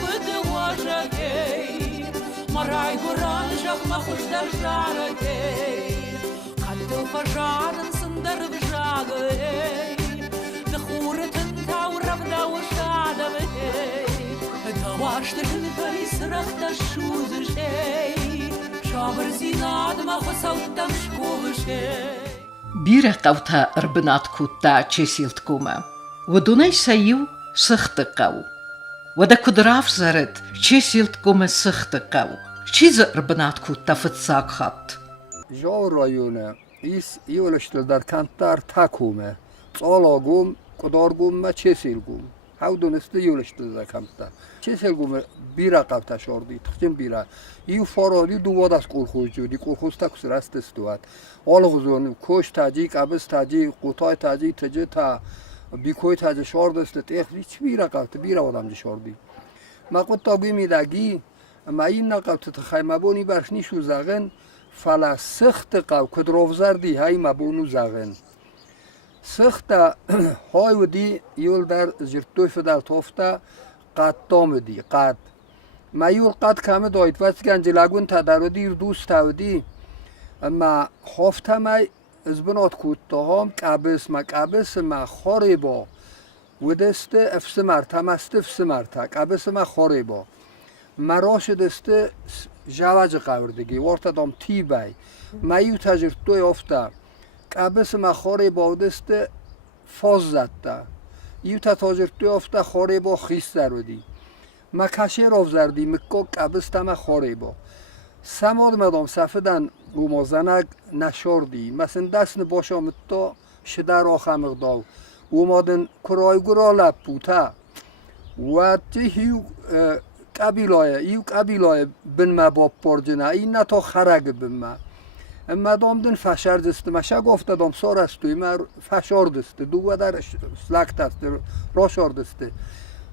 خود واژگی مرای گران شخ مخوش در جارگی قد فشارن سندر بجاگی دخورتن تاو رفدا وشادگی دواشتن فریس رخت شوزشی شابر زیناد مخصوتم شکوبشی بيرة قوتا ربنات كوتا تشيسيلت كوما ودوني سايو سخت قو ودا كدراف زرد تشيسيلت كوما سخت قو چیز ربنات كوتا فتساق خط جاو رايونا إيس يولشتل در كانتار تاكوما صالاغوم قدارغوم ما تشيسيلغوم هاو دونسته يولشتل در كانتار تشيسيلغوم بيرة قوتا شوردي تخجم بيرة يو فارالي دواد از قلخوز جودي قلخوز تاكس راست استوات آلغزون کوش تاجی کابس تاجی قطای تاجی تجه تا بیکوی تاجی شورد است تیخی چی بیرا قلت بیرا آدم جی شوردی ما قد تاگی میدگی ما این نقلت تخی مبونی برش نیشو زغن فلا سخت قو کد روزردی های مبونو زغن سخت های و دی یول در جرتوی فدال توفتا قد تام دی قد ما یول قد کامه داید وست گنجلاگون تا در دیر دوست تاودی اما خفته ما از بنات کوتاهم کابس ما خاری با و دسته افس مرتا مست افس مرتا کابس ما خاری با مراش دسته جواج قوردگی ورت دام تی بای ما یو تجربه توی افته کابس ما خاری با دسته فاز زدتا یو تجربه توی افته خاری با خیس دارودی ما کشی راف زردی مکو کابس تا خاری با سماد مدام سفدن اومازنگ نشاردی مثلا دست نباشم تا شدر آخه مقداو اومادن کرای گرا لب بوتا و هیو قبیلای بن مباب پرجنه این نتا خرگ بن ما اما دام دن فشار دسته مشه گفته دام سار است توی ما فشار دسته دو در سلکت است راشار دسته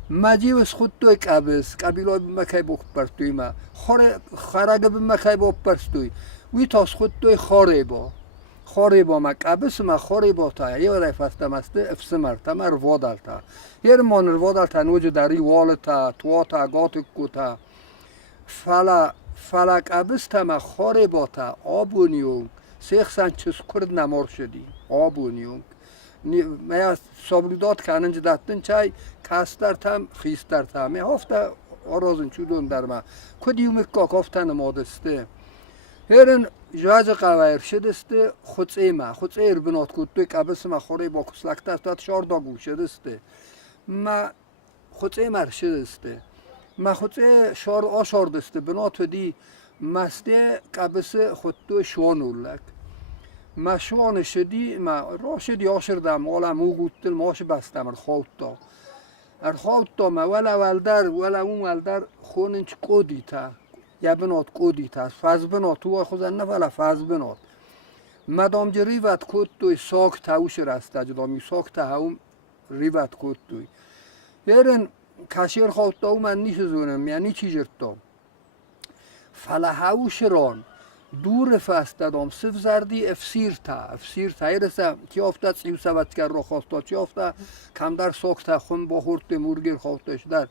مجیو از خود توی قبیلای بن مکای بخت پرستوی ما خرگ بن مکای باب پرستوی وی تاس خود توی خاره با ما قبس ما خاره با تا یه ورای فسته مسته افس مرتا ما روادل تا یه رمان روادل تا نوجه داری والتا تواتا گات کتا فلا قبس تا ما خاره با تا آبونیون سیخ سنچس کرد نمار شدی آبونیون ما سابلودات کننج داتن چای کستر تام خیستر تام هفته آرازن چودون در ما کدیوم که کافتن مادسته هرن جواز قوایر شدسته خودسه بنات کود توی کبس ما خوری با کسلکت است داد شار داگو شدسته ما خودسه مر شدسته ما خودسه شار آشار دسته بنات دی مسته کبس خود توی شوانولک ما شوان شدی ما راشدی آشردم آلا مو گوتل ماش بستم ارخوت تا ما ولا اون ولدر خوننچ کودی تا یا بنات کودی تا فاز بنات تو خودن نه ولا فاز بنات مدام جی ریوت کود توی ساک تاوش رسته جدامی ساک تا هم ریوت کود توی یرن کشیر خواد تا من نیش زونم یعنی چی جرتا فلا هاوش ران دور فست دادم صف زردی افسیر تا ایرسه چی افتاد سیو سبت کر رو خواستا چی افتاد کم در ساک تا خون با خورت مرگیر خواستش در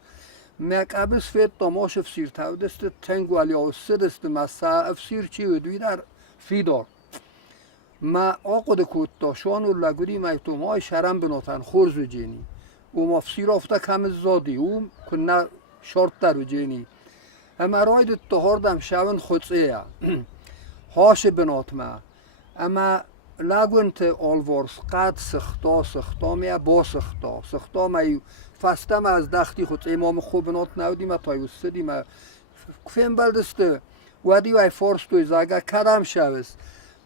مکابس فیت تماش افسیر تا و دست تنگو علی آسه دست مسا افسیر چی و دوی در فیدار ما آقود کود تا شوان و لگوری میتوم های شرم بناتن خورز و جینی او افسیر افتا کم زادی او کنه شارت در و جینی اما راید تهاردم شون خودسه هاش بنات ما اما لگونت آلوارس قد سختا میا با سختا میو فستم از دختی خود امام خوب بنات نودی ما تایوس سدی ما کفیم بلدسته ودی وای فورس توی زاگه کدام شوست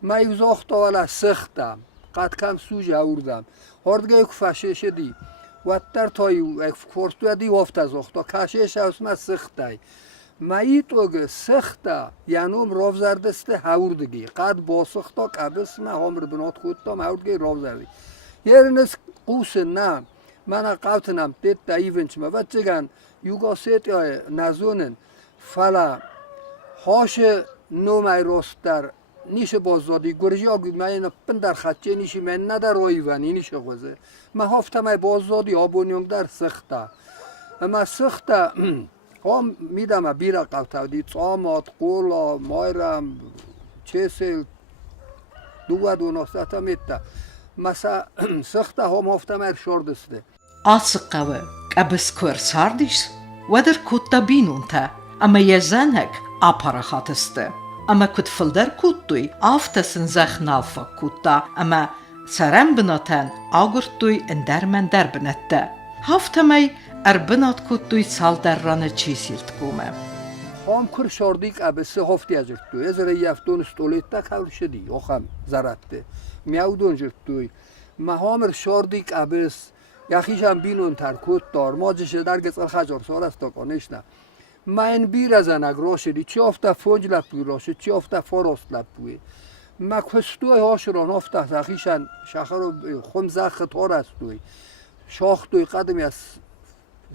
ما یو زاختا ولا سختم قد کم سوج آوردم هردگه کفشه شدی وتر تایو فورس توی دی وافت زاختا کشه شوست ما سختای مایی توگه سخته یعنی راو زردسته هاوردگی قد با سختا کبس ما همر بنات خودتام هاوردگی راو زردی یه نس قوس نه من قاوتنم تیت تایونچ ما وچگان یوگا سیت یا نزونن فلا هاش نومای راستر نیشه بازدادی گرجی آگوی من پندر خدچه نیشی من ندر رویوانی نیشه خوزه ما هفتم ای بازدادی آبونیونگ در سخته اما سخته هم میدم بیرا قبطه دی صامات قولا مایرم چسل دو ناستا میتا مثلا سخته هم هفتم شردسته Asıqavı qəbıskır sardis وەدر kutta binunta ama yezanek aparahatıstı ama kutfıldar kuttuy aftasın zahnalfa kutta ama saram binatan agurtuy endermen derbinette haftamay erbinat kuttuy saldarranı çisilt kume هم کر شاردیک اب سه هفته از توی از ریافتون استولیت تا کار شدی آخام زراتته میاودون جت توی ما همر شاردیک ابس یخیشم بینون ترکوت دار ما جش درگز الخجار سال است کنش نه ما این بیر از نگراشدی چی افته فوج لپوی راشه چی افته فراست لپوی ما کستوی هاشران افته زخیشن شخر خم زخ تار است توی شاخ توی قدمی از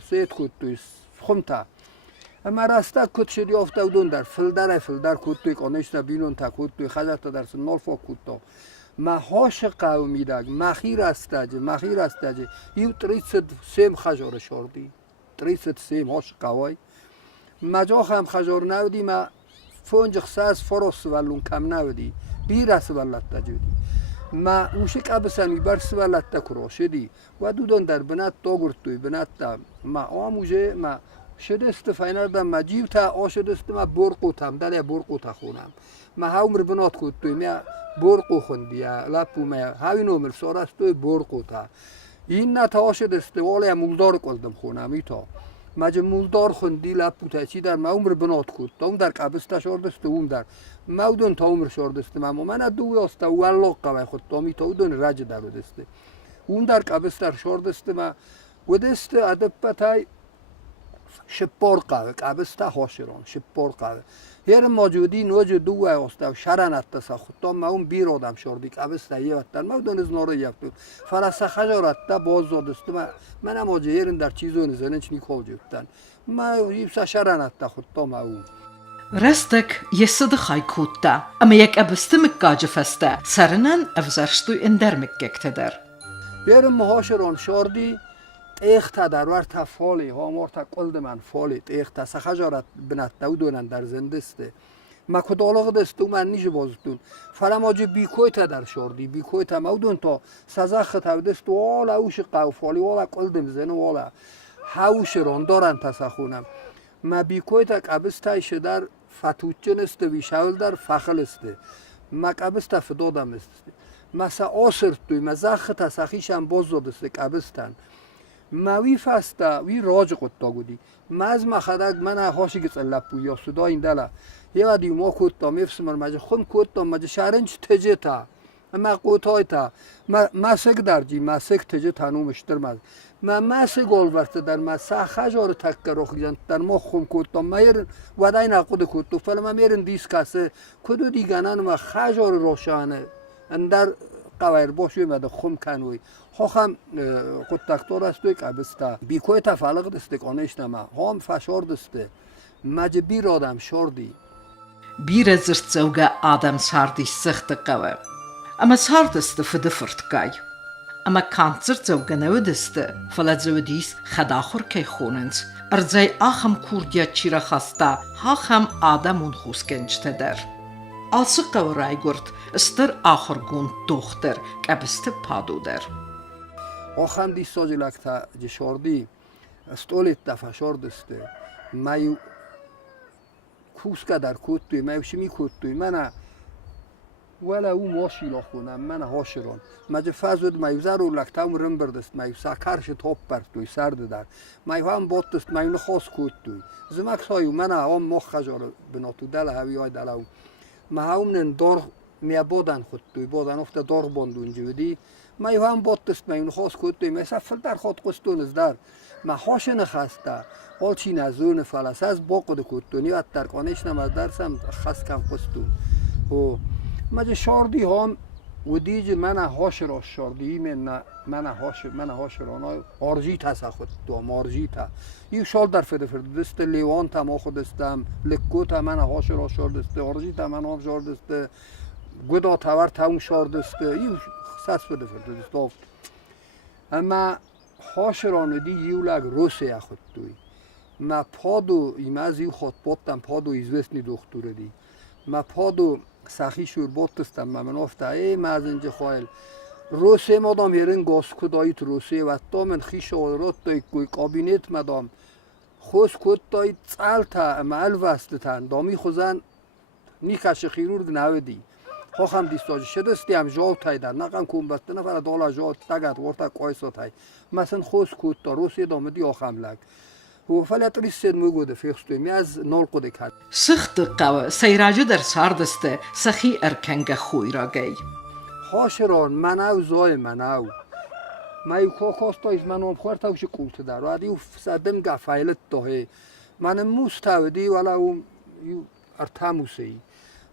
سید خود توی خم تا اما راستا کت شدی افته ودون در فلدر کت توی کنش نه بینون تا کت توی خجار تا درس نالفا کت تا ما هاش قومی داغ مخیر استاجه یو 303 خجار شردی 303 هاش قوای ما جا هم خجار نودی ما فونج خصاص فروس ولون کم نودی بیرس ولت تجودی ما اوشک ابسانی برس ولت تکروشدی و دودون در بنات توگرت توی بنات ما آموزه ما شدست فینال دم ما جیو تا آشدست ما برقوتم دل برقوت خونم ما هاومر بنات کود توی ما برقو خوندیا لپو ما هاوی نومر سارست توی برقو تا این نتاشه دسته والا مولدار کردم خونم ایتا مجه مولدار خوندی لپو تا چی در ما عمر بنات کود تا اون در قبسته شاردسته اون در مودون تا عمر شاردسته من دو یاسته والله قوی خود تا میتا اون رج در دسته اون در قبسته شاردسته ما و دسته ادب پتای شپار قوی قبسته هاشران شپار قوی هر موجودی نوجود دو است شرانت تسخط تا ما اون بیر آدم شردی که ابسته یه ما دونز ناره یفتو فراسخ خجارت تا باز دادست من هم آجیرن در چیزو نزنن چنی خوجودن ما یبسه شرانت تا خود تا ما اون رستك يصد خاي كوتا اما يك ابست مكاجه فسته سرنن افزرشتو اندر مككتدر هر مهاشران شردی ایختا در ورت فالی ها مرتا قلد من فالی ایختا سخجارت بنت دونن در زندسته ما کدالغ دستو من نیش بازتون فرماجه بیکویتا در شردی بیکویتا مودون تا سزخ تودست والا اوش قوفالی والا قلدم زن والا هاوش ران دارن تسخونم ما بیکویتا قبستایش در فتوچن است ویشاول در فخل است ما قبستا فدادم است مثلا آسر توی مزخ تسخیشم باز دادست قبستن ما وی فستا وی راج قطا گودی ما از مخدق من هاشی گت لپو یا صدا این دلا یه ودی ما کوتا میفسمر مجه خون کوتا مجه شارنج تجه تا ما قوتای تا ما سگ درجی ما سگ تجه تانو مشتر ما سگ گلورت در ما سخجار تک روخیان در ما خون کوتا مایر ودای نقود کوتا فل ما میرن دیس کاسه کدو دیگانان ما خجار روشانه اندر قویر باشوی مده خم کنوی هم قطعتور است که ابستا بیکوی تفالق دسته کنش نما هم فشار دسته مجه بیر آدم شردی بیر زرت زوگه آدم ساردی سخت قوه اما ساردسته فده فرتگای اما کانت زرت زوگه نودسته فلت زودیس خداخور که خوننز ارزای آخم کوردیا چیره خسته هم آدمون خوزگنجته در آسقه و رای گرد استر آخر گون دوختر کبسته پادو در آخم دی ساجی لکتا جشاردی استولیت دفع شاردسته مایو کوسکا در کتوی مایو شمی کتوی منه ولی او ماشی لاخونم منه هاشران مجه فضود مایو زرو لکتا هم رم بردست مایو سکرش توپ برتوی سرد در مایو هم باتست مایو نخواست کتوی زمک سایو منه هم مخ خجار بناتو دل هوی های دلو ما همون دار میابادن خود توی بادن افته دار باندون جودی ما هم باتست ما اون خاص کود توی مثلا فل در خود قستون از در ما هاش نخسته حال چی نزون فلس از باقد کود توی نیوت در کانش نماز درسم خاص کم قستون و ما شاردی هم و دیج من هاش را شاردی من هاش را آرژی تا خود تو مارژی تا یه شال در فرد دست لیوان تا ما خود استم لکو تا من هاش را شاردسته آرژی تا من هم شاردسته گدا تاور تا اون شاردسته یه ساس فرد دست اما هاش را ندی یولگ روسه خود توی ما پادو ایمازی خود بودم پادو ایزوستنی دختوره دی ما پادو سخی شور بودستم من افته ای مازنج خواهل روسه مادام یرن گاز کدایت روسه و تامن خیش آورات دای کوی کابینت مادام خوش کد دای چالتا مال وستتن دامی خوزن نیکش خیرورگ نودی خواهم دیستاج شدستی هم جاو تایدن نقن کن بسته نفر دالا جاو تگت ورتا قایسا تای مثلا خوش کد دا روسه دامدی آخم لگ و فلات ریسید موگوده فیخستوی می از نال قده کرد Сыгъдты қавы сайрajı در сардысты сахи эркенге хуйрагай. هاشران منو زای منو مایو کوکاستا از منو خورد اوش کولت در و دیو سدم گفایلت داره من مستودی ولی او ارتاموسی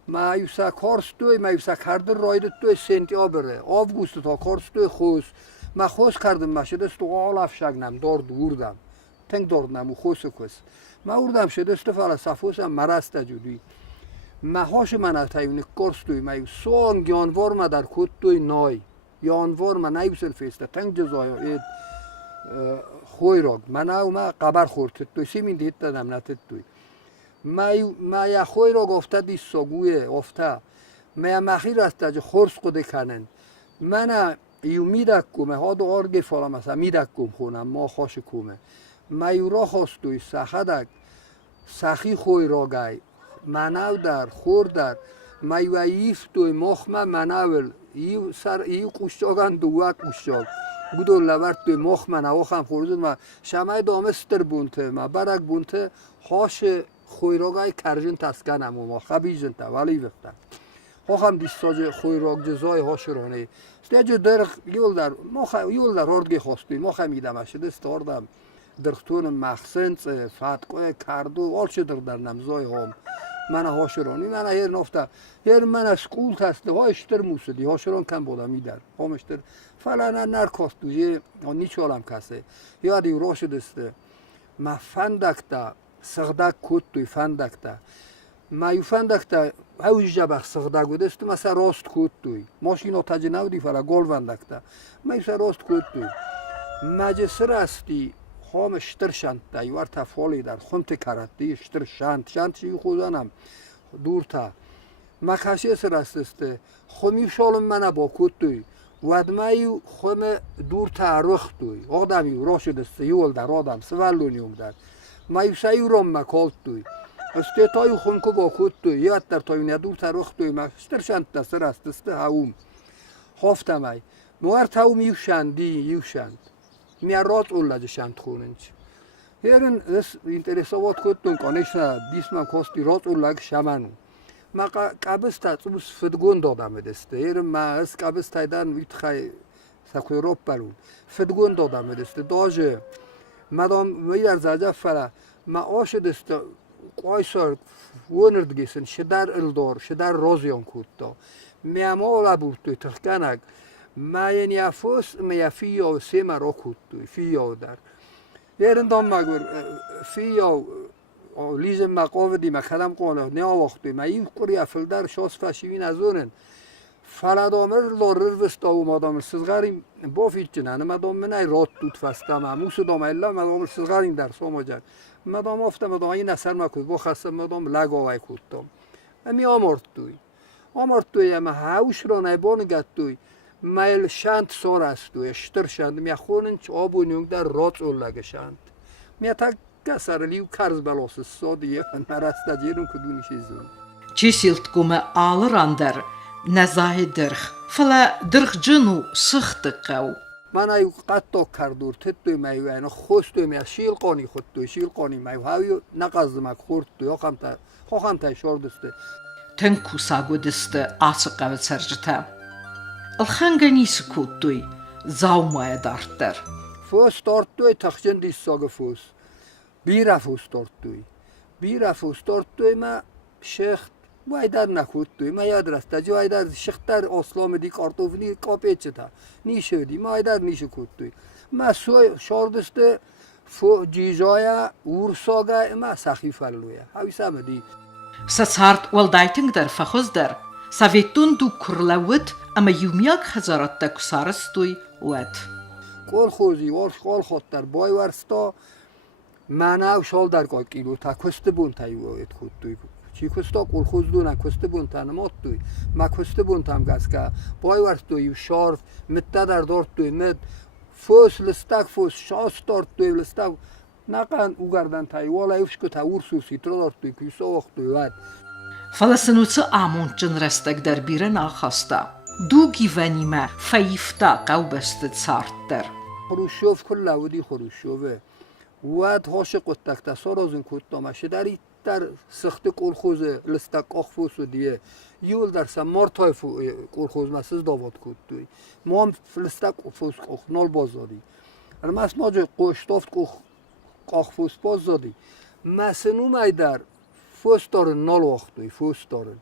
مایو سا کارستوی مایو سا کردن راید توی سنتیابره آوگوست تا کارستوی خوش ما خوش کردم مشده است و آلاف شگنم دارد وردم تنگ داردم و خوش کس ما وردم شده است فلسفوسم مرست جدی ما هاش من اتایون کارستوی مایو سوان گیانوار ما در کد توی نای یانوار ما نیوسل فیسته تنگ جزای خوی راگ من او ما قبر خورد توی سیمین دیت دادم نتت توی ما یا خوی راگ افته دی ساگویه افته ما یا مخیر است جا خورس قده کنن من ایو میدک کمه ها دو آرگی فالا مثلا میدک کم خونم ما خوش کمه ما ایو را خواست توی سخدک سخی خوی راگای منو در خور در ما ایو ایف توی مخمه منول ایو سر ایو قوشاگان دوات قوشاگ بودو لورد توی مخمه نواخم خوردن ما شمای دامه ستر بونته ما برک بونته هاش خویراگای کرجن تسکنم و ما خبیجن تا ولی وقتا خواهم دیستاج خویراگ جزای هاش رانه استیجو درخ یول در آردگی خواستی ما خمیدم اشده استاردم درختون مخسنس فتقای کردو آلچه در نمزای هم من هاشرانی من هر نفته هر من از کول تسته ها اشتر موسدی هاشران کم بودا میدر هم اشتر فلانه نرکاست دویه نیچالم کسه یادی راش دسته ما فندکتا سغدک کود توی فندکتا ما یو فندکتا هاوش جبخ سغدک بود است مثلا راست کود توی ماشینا تجه نودی فلا گل فندکتا ما یو راست کود توی مجسر استی خام اشتر شند تا یوار تفالی در خمت کرده اشتر شند چی خودانم دور تا مکاشی سر است خمی شالم من با کود توی ودمایو خم دور تا رخ توی آدمی راش دست یول در آدم سوالونیوم در مایو سایو رام مکال توی استه تایو خم کو با کود توی یاد در تایو ندور تا رخ توی اشتر شند تا سر است هاوم خافتمای موار تاوم یو شند میارات اولاد شند خوننچ هرن اس اینترسوات کدتون کنشنا بیسم کاستی رات اولاد شمانو ما قبست توس فدگون دادم دسته هرن ما اس قبست ایدان ویت خای سکوروب برون فدگون دادم دسته داجه مدام میار زاجا فلا ما آش دسته قایسر ونرد گیسن شدر الدار شدر رازیان کدتا میامالا بورتوی تخکنک ما یعنی افوس ما فیاو سه مرا کدتوی فیاو در یرن دام مگر فیاو لیزم مقاوه دی مکدم قانه نه وقتی ما این کاری افل در شاس فشیوین ازورن فلادامر لارر وستا و مادام سزغاریم بافیچ نه مادام منای رات توت فستم موس دام الا مادام سزغاریم در سوماجر مادام افته مادام این اثر مکو با خاص مادام لگاوای کدتم می آمرد توی ما هاوش را نبان گتوی مایل شند سار است توی اشتر شند می خونن آبونیون در رات اولگ شند می تا کسر لیو کرز بلاس سادیه نرسته جیرون کدومی چیزون Чесилткуме алырандыр нәзаһи дырх фала дырхжыну сыхтыкау من ایو قطع کردور تتوی میو اینا خوستوی می شیل قانی خودتوی شیل قانی میو هاویو نقازمک خورتوی خواهم تای شاردسته تنکو ساگودسته آسقاوت سرجتا الخانگانی سکوتوی زاومای دارتر فوس دارتوی تخجن دیس ساگ فوس بیره فوس دارتوی ما شخت وایدر نکوتوی ما یاد رسته جو وایدر شختر اسلام دی کارتوفنی کاپیچه تا نیشه دی ما وایدر نیشه کوتوی ما سوی شاردسته فو جیجایا ورساگا ما سخی فلویا هاوی سامدی سسارت والدایتنگ در فخوز در سویتون دو کرلوت اما یومیاک هزارت تا کسارستوی وید کل خوزی وارش کال خود در بای ورستا منو شال در کیلو تا کست بون تایویت خود توی چی کستا کل خوز دونن کست بون تنمات توی ما کست بون تام گز که بای ورد توی شارف متده در دارت توی مت فوس لستک فوس شاس دارت توی لستک نقن او گردن تایی والا ایفش که تا ورسوسی تر دارت توی کیسا وقت توی ود فلسطینوچه آمونچن رستگ در بیرن آخستا دوگی ونیمه فیفتا قوبست سارتر خروشوف کل لودی خروشوفه ود هاش قطک تسار از این کتامشه داری در سخت کلخوز لستک آخفوس و دیه یول در سمار تای کلخوز مسز داواد کد توی ما هم لستک فوس نال باز دادی رمس ما جای قشتافت آخفوس باز دادی مسنو مای در فوس دارن نال وقت توی فوس دارن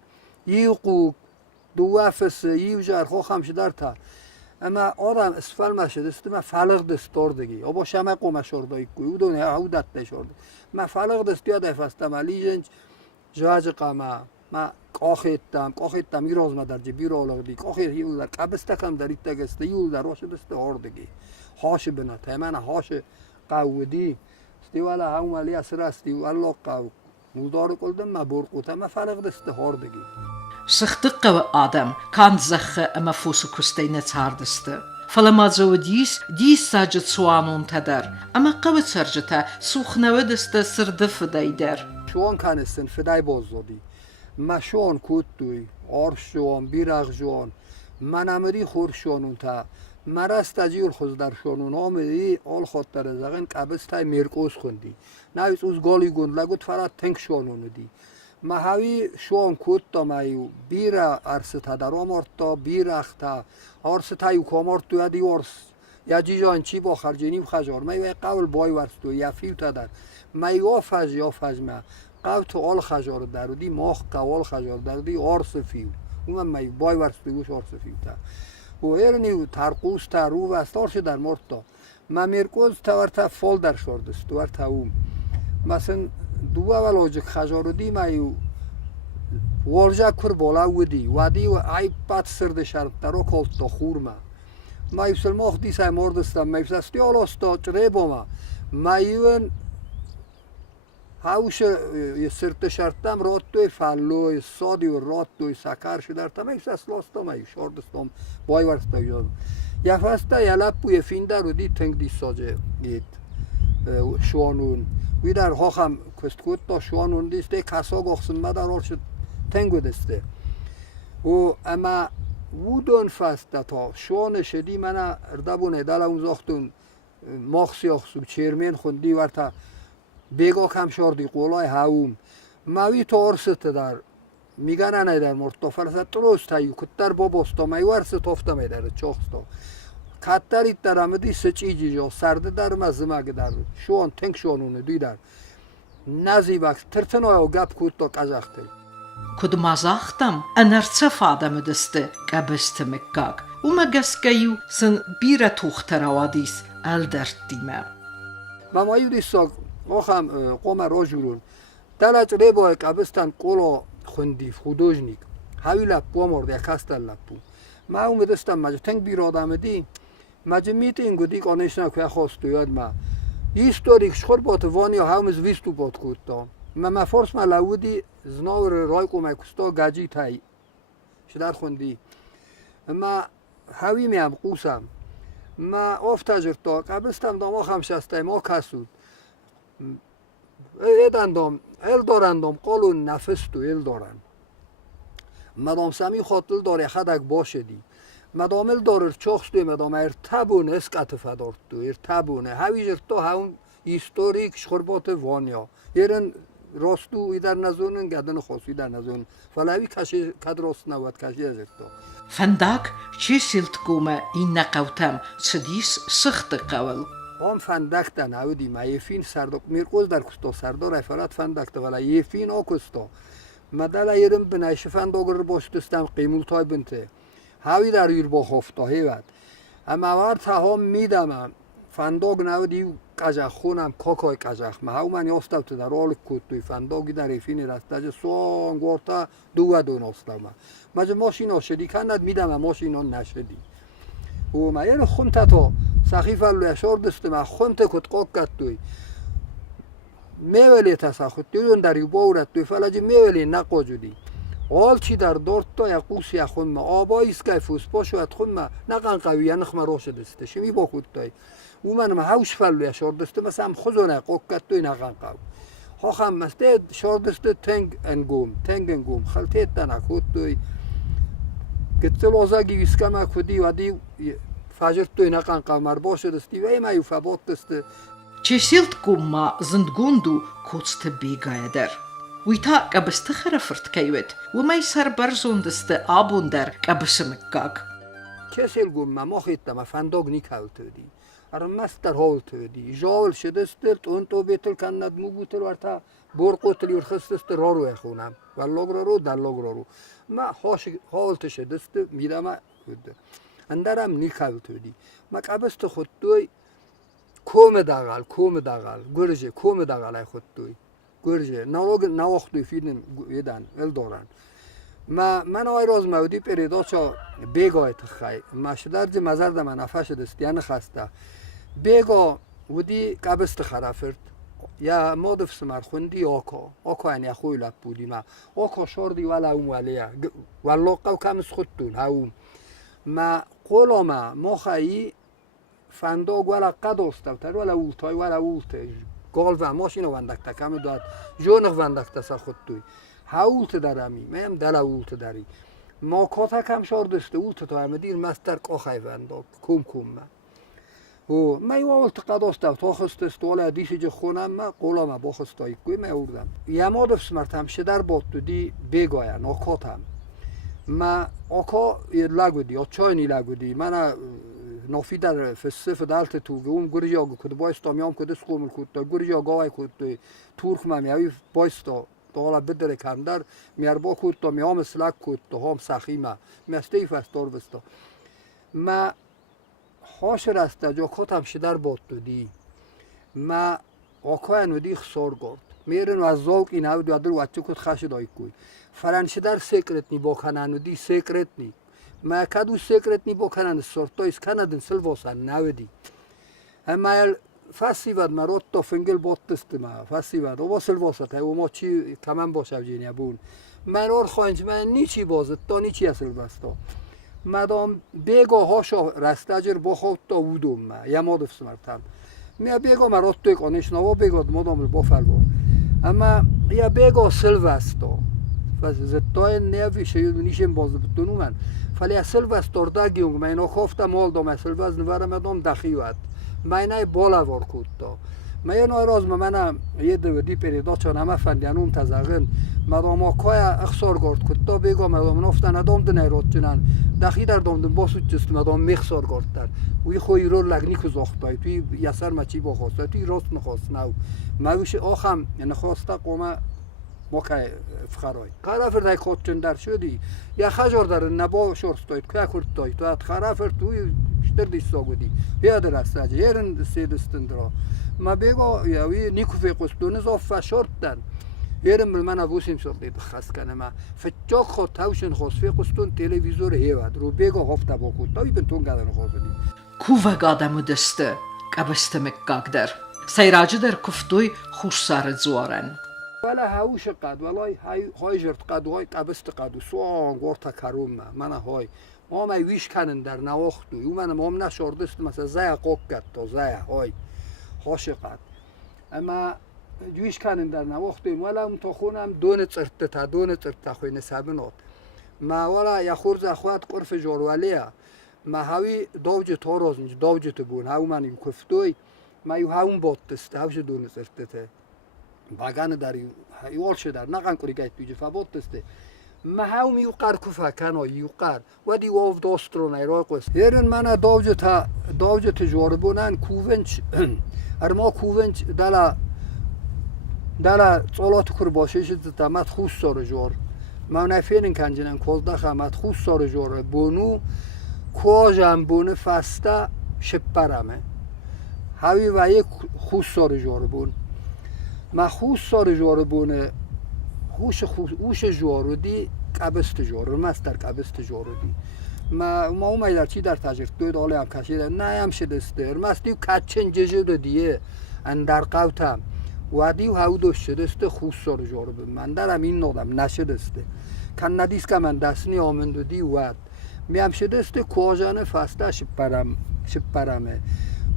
یو قوک دو وفس یو جرخو خمشه در تا اما آدم اسفل مشه دسته ما فلق دستار دیگه آبا شمه قوم شوردای کوی او دونه او دت نشورد ما فلق دستی یاد افستم علی جنج جاج قما ما قاخیتم ایراز ما در جبیر آلق دی قاخیت یول در قبستکم در ایت گسته یول در واش دسته هار دیگه هاش بنا تمن هاش قودی استی والا هم علی اسر استی والله قو مولدار کلدم ما برقوته ما فلق دسته هار دیگه سختقه و آدم کان زخه اما فوسو کستینه تاردسته فلمازو دیس ساجت سوانون تدر اما قوت سرجته سوخنوه دسته سردف دایدر شوان کنستن فدای بازدادی ما شوان کود توی آرش شوان بیرغ شوان من امری خور شوانون تا مرست تجیل خوز در شوانون آمدی آل خاطر زغن قبض تای مرکوز خوندی نویس اوز گالی گند لگود فرات تنگ شوانون دی ما هاوی شوان کود تا مایو بیرا ارس تا در آمارد تا بیرخ تا ارس تایو کامارد تو یدی ارس یا جیجان چی با خرجینیم خجار مایو قول بای ورس تو یا فیو تا در مایو آفج ما قول تو آل خجار در دی ماخ قوال خجار در دی ارس فیو اون مایو بای ورس تو گوش ارس فیو تا و ایرنیو ترقوز تا رو وستارش در مارد تا ما مرکوز تا ورتا فال در شوردست تو ورتا اوم مثلا دو اول آجک خجارو دی مایو والجا کر بالا ودی ودی و ای پات سرد شرط درو کالت تا خورما مایو سلماخ دی سای مردستم مایو سستی آلاستا چره با ما مایوان هاوش یه سرد شرطم رات توی فلوی سادی و رات توی سکر شدر تا مایو سست لاستا مایو شاردستم بای ورستا یاد یا فستا یا لپو یه فینده رو دی تنگ دی ساجه گید شوانون وی در هاخم کست کود تا شوانون دیسته کسا گاخسن مدن آل شد تنگو دسته و اما وودون فسته تا شوان شدی من اردبونه دل اون زاختون ماخسی آخسو چیرمین خوندی ورطا بیگا کم شاردی قولای هاوم ماوی تا ارسته در میگن نه در مرتا فرسته تروست تایو کتر باباستا مای ورسه تافته می در چاخستا کتریت در آمدی سچیجی جا سرده در مزمگ در شوان تنگ شوانونه دوی در نزی وقت ترتنای و گپ کود تا کجاخته کد مازاختم انرچه فادم دسته قبست مکاک و مگسکیو سن بیره توختر آوادیس الدرد دیمه ما مایو دیساک آخم قوم را جورون دلت ریبای قبستن قولا خوندی خودوجنیک هاوی لپو مرده کستن لپو ما اومه دستم مجا تنگ بیرادم دی مجا میتینگو دیک آنشنا که خواستو یاد ما ایستوریک شخور بات وانی ها همز ویستو بات کودتا ما فرس ما لودی زناور رای کومه کستا گجی تایی شدر خوندی ما هاوی میم قوسم ما آفتاجرتا قبستم داما خمشسته ما کسود ایدندام ال دارندام قالون نفستو ال دارن مدام سمی خاطل داره خدک باشه دی مدام ال داره چاخستو مدام ارتبونه اسکت فدارتو ارتبونه هاویجرتا هاون هیستوریک شخوربات وانیا ایرن راستو ایدر نزونن گدن خاصی در نزون فلاوی کشی کد راست نواد کشی ازرتا فندق چی سیلت کومه این نقوتم چدیس سخت قول هم فندق دن هودی ما یفین سردک میرکوز در کستا سردار افراد فندق ده ولی یفین آکستا مدل ایرم بنایش فندقر باشتستم قیمول تای بنته هاوی در یور با خفتا هیواد اما وارد هم میدم فندق نودی کجا خونم کاکای کجا ما هاو من یاستم تو در آل کتوی فندقی در ایفین رستاج سوان گورتا دو ناستم ما ماشین آشدی کند میدم ماشین نشدی و ما یه خونت تا سخیف الو اشار دستم خونت کت قاک کتوی میولی تساخت دیون داری باورد توی فلج میولی نقاجودی حال چی در دارت تا یا قوسی خون آباییست که فوس باشد خون نقن قوی نخم روش دسته شمی با خود تای و من هاوش فلوی شوردسته مثلا خزونه قوکت توی نقن قو خواهم مسته شوردسته تنگ انگوم خلطه تنک خود توی گتل آزاگی ویسکم کدی ودی فجر توی نقن قو مر باشه دستی و ایما یو فبات دسته چسیلتکوما زندگوندو کوست بیگایدر ویتا قبست خرفرت کیوت و می سر برزوندست آبوندر قبسمکاگ چسیلگوما ما خیتما فنداگ نیکال تودی ارمستر هول تودی جاول شدستر اون تو بیتل کند مو بوتل ورتا برقوتل یرخستست رارو اخونم والله رو دلاگ رو ما هاش هول تشدست میدم اندرم نیکال تودی ما قبست خود توی کوم داغال گرجه کوم داغال خود توی گرجه نواختوی فیلم یدن الدوران من آی روز مودی پریداچا بیگایت خای ماشدارج مزرد من افاش دستیان خسته بیگا ودی قبست خرافرد یا مادف سمر خوندی آکا یعنی خوی لب بودی ما آکا شوردی ولا والیا والله قو کم خودتون هاوم ما قولا ما خایی فنداگ ولا قدوستر ولا اولتای ولا اولته گال و ماشین وندکتا کم داد جونخ وندکتا سا خود توی ها اولت دارمی میم دل اولت داری ما کاتا کم شاردسته اولت تو همه دیر مستر کاخای ونداگ کم و ما یو اولت قدوستا تا خستست ولا دیسی جو خونم ما قولا ما با خستایی کوی ما اوردم یا ما دفت مرتم شدر باد تو دی بگاین آکاتم ما آکا لگودی آچاینی لگودی من نافی در فسف دالت تو گم گرجا کد بایستا میام کد سخومل کد گرجا گاوی کد تورخ میاوی بایستا دالا بدر کندر میاربا کد میام سلک کد هم سخیمه مستی فستار بستا ما هاش راستا جا کاتم شدر باد تو دی ما آکای نودی خسار گرد میرن از زوق این او دادر وچه کد خش دای کوی فرانش در سیکرت نی با کنن نودی سیکرت نی ما کدو سیکرت نی با کنن سورتایس کندن سلواسن نودی اما فسی ود مرات تا فنگل باتست ما فسی ود او سلواسات او ما چی کمان باشه جینیا بون مرار خواهنج من نیچی بازد تا نیچی اصل بستا مدام بیگا هاشا رستاجر با خود تا بودم ما یا ما دفت سمرتم میا بیگا مرات توی کنش نوا بیگا مدام با فلوار اما یا بیگا سلوستا زتای نیوی شیود نیشم باز بتونو من فلی اصل وستارده گیونگ من اینا خافته مال دام اصل وز نورم ادام دخیوت من اینای بالا وار کود تا من یه نوع راز من یه دویدی پریدا چون همه فندیانون تزاقن مدام آکای اخسار گرد کود تا بگا مدام نفتن ادام دنای رود چنن دخی در دام دن باسود جست مدام میخسار گرد در وی خوی رو لگنی کزاختای توی یسر مچی با خواسته توی راست نخواست نو موش آخم نخواسته قومه ما که فخرای خرافر دای خود چندر شدی یا خجار در نبا شورستایت که کردتای تو ات خرافر توی شتر دیستا گودی یاد راستاج هرن سیدستندرا ما بگو یاوی نیکو فیقستون زاف فشردن هرن بل من ابوسیم شدید خاص کنه ما فجاق خود تاوشن خواست فیقستون تلویزور هیواد رو بگو هفته با کود تاوی بنتون قدر خوابدی کوه گادمو دسته قبستمکاگ در سیراجه در کفتوی خوش سارد زوارن ولا هاوش قد والله هاي جرت قد وای قبست قد سوان گورتا کروم من های ما می ویش کنن در نواختو و من مام نشوردست مثلا زای قوکت تا زای های هاش قد اما ویش کنن در نواختو ولا ام تو خونم دون چرت خوی نسابنات ما ولا یا خورز اخوات قرف جورولیا ما هاوی دوج توروز دوج تو بون هاو من کفتوی ما یو هاون بوتست هاوش دون چرته باگان داری یوال شدار نگان کاری که توی فبات دسته مهاوم یوقار کفا کنه یوقار ودی واف داسترون ایرای قصد هرن من داوجت جوربونن کوونچ ارما کوونچ دلا صلات کر باشه شد تمت خوش سر جور ما نفینن کنجنن کلدا خمت خوش سر جور بونو کواجم بونه فستا شپرمه هاوی وای خوش سر جور بون ما خوش سر جور بونه خوش جورو دی قبست جورو مستر قبست جورو دی ما اومدار چی در تجربه دوید آلی هم کشیده نه هم شده استر مستی کچن ججه دیه اندر قوتم وادی و هاودو شدسته خوصار جورب من درم این نادم نشدسته کن ندیس که من دستنی آمندو دی واد میم شدسته کواجانه فسته شپرمه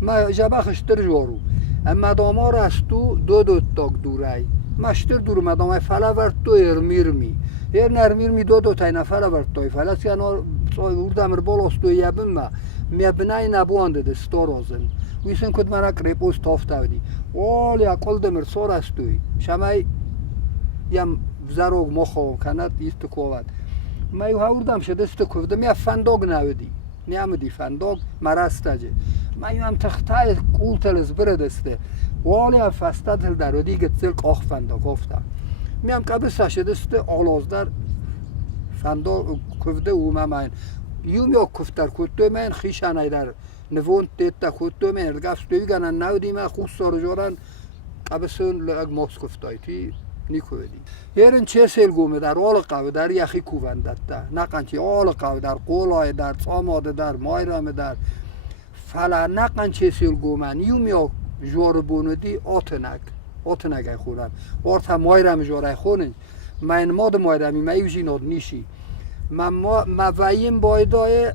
ما جبخشتر جورو اما دامار است تو دو تاک دورای مشتر دور مدام فلاورد تو ارمیرمی نرمیرمی دو تای نفلاورد توی فلاس یا نور وردم بالاست تو یابم ما میبنای نبوانده دستورازن ویسن کد من اکریپوس تافتادی ولی اکل دمر سر است توی شمای یم زروگ مخو کند ایست کواد ما یو هوردم شدست کوفده می فندوگ نودی میامدی فندوگ مرستاجه ما یو هم تختای کولتلز بردسته ولی فستادل در ودی گتسل کاخ فندوگ افتا میام کبس شدست آلازدار فندوگ کوفده او من یوم یا کوفتر کوتو من خیشانای در نوون تیتا کوتو من الگاف توی گنن نودی ما خوب سرجورن کبسون لگ ماس کوفتایتی نیکویدی یارن چه سال گومه در آل قوی در یخی کووندت نکنچی آل قوی در قولای در ساماده در مایرام در فلا نکن چه سال گومن یوم یا جوار بوندی آتنگ خورن وارد هم مایرام جوار خونن من ماد مایرامی میوجی ناد نیشی ما ویم بایدای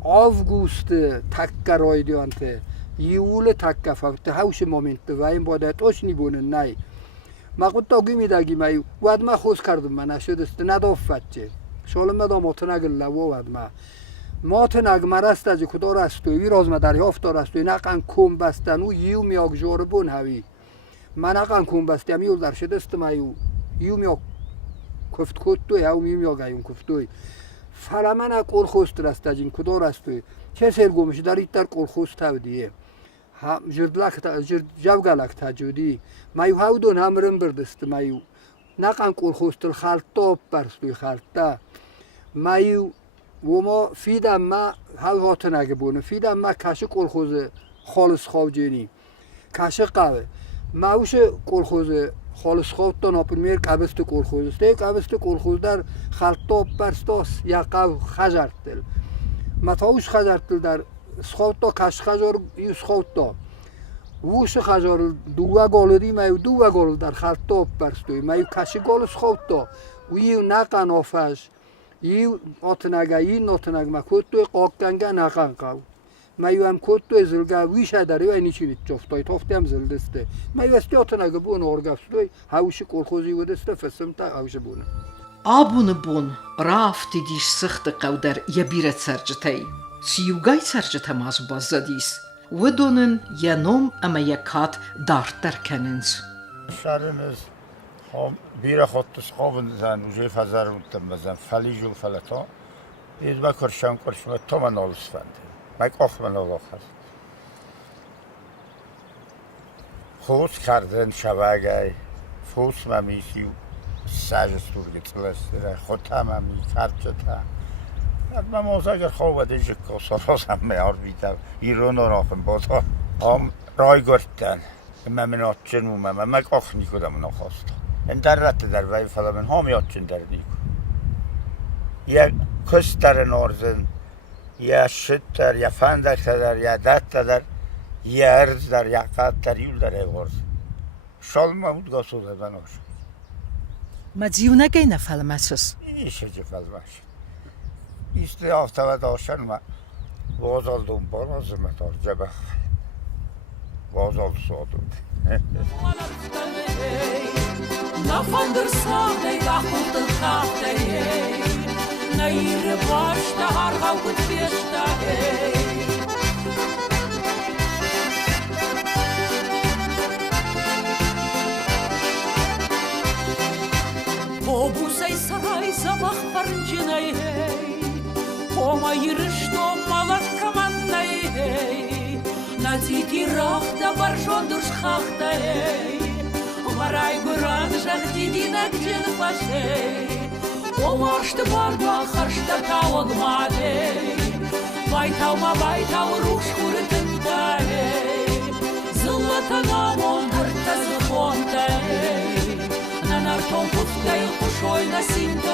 آوگوست تکرای دیانته یول تکفافت هاوش مومنت ویم بایدای توش نیبونن نای ما قد تاگی میدگی میو ود ما خوش کردم من نشدست ندافت چه شال ما دا ماتنگ لوا ود ماتنگ مرست از کدار استوی راز ما دریافت دار استوی نقن کم بستن و یو میاگ جاربون هوی من نقن کم بستم یو در شدست میو یو میاگ کفت کد توی هاو میاگ ایون کفت توی فلا من اکل خوست رست از این کدار استوی چه سر گمش در ایتر کل خوست هودیه جوگلک تجودی مایو هاودون همرم بردست مایو نقن کل خوستل خالتا برستوی خالتا مایو و ما فیدم ما هات نگبونه فیدم ما کاش کل خوز خالص خواجینی کاش قوه ماوش کل خوز خالص خواجت ناپرمیر کابست کل خوز است کابست کل خوز در خالتا برستاس یا قو خجرتل متاوش خجرتل در سخوتا کاش خجار یو سخوتا ووش خجار دو گالدی میو دو گال در خالتا برستوی میو کاش گال سخوتا و یو نقن آفش یو آتنگایی ناتنگ مکوتو قاکنگه نقن قو میو هم کوتو زلگه ویشه داری و اینی چینید چفتای تافتی هم زلدسته میو استی آتنگه بون آرگفستوی هاوشی کلخوزی ودسته فسمتا هاوش بونه آبون بون رافتی دیش سخت قو در یبیرت سرجتای سیوگای سرجت ماز بازدیس و دونن ینوم اما یکات دارتر کننز شرنز بیره خودتش خوابن زن و جای فزر روتم بزن فلیج و فلتا دید با کرشم تو من آلوس فنده مک آخ من آلوخ هست خوز کردن شوگای فوس ممیسی و سجستور گتلسته خود هممی کرچتا من موزه اگر خواب دیجه کساراز هم میار بیدم ایرون راخم بازار هم رای گرتن من آتچن و من آخ نیکودم من آخواستم این در رت در وی فلا من هم آتچن در نیکو یا کس در نارزن یا شد در یا فندر در یا دت در یا ارز در یا قد در یول در ایوارز شال محمود گاسود هزن آشد مدیونه گی نفل مسوس ایشه جه فل باشد ایسته آفتوه داشتن ما وازال دنبال آزمتار جبخ وازال سادون نفندرسام نگاه کن خاطری نیر باشته هر غوت فیشته Obusay saray sabah farcınay Koma yırışto malat kamannay Naziti rahta barjondur schachta Maray guran jagdidina gdin fashay Omarshta barba kharshta tawagmade Baytaw ma baytaw ruh shkuretintay Zillata namon harta zkhonta Нарtom пустой кушой на синта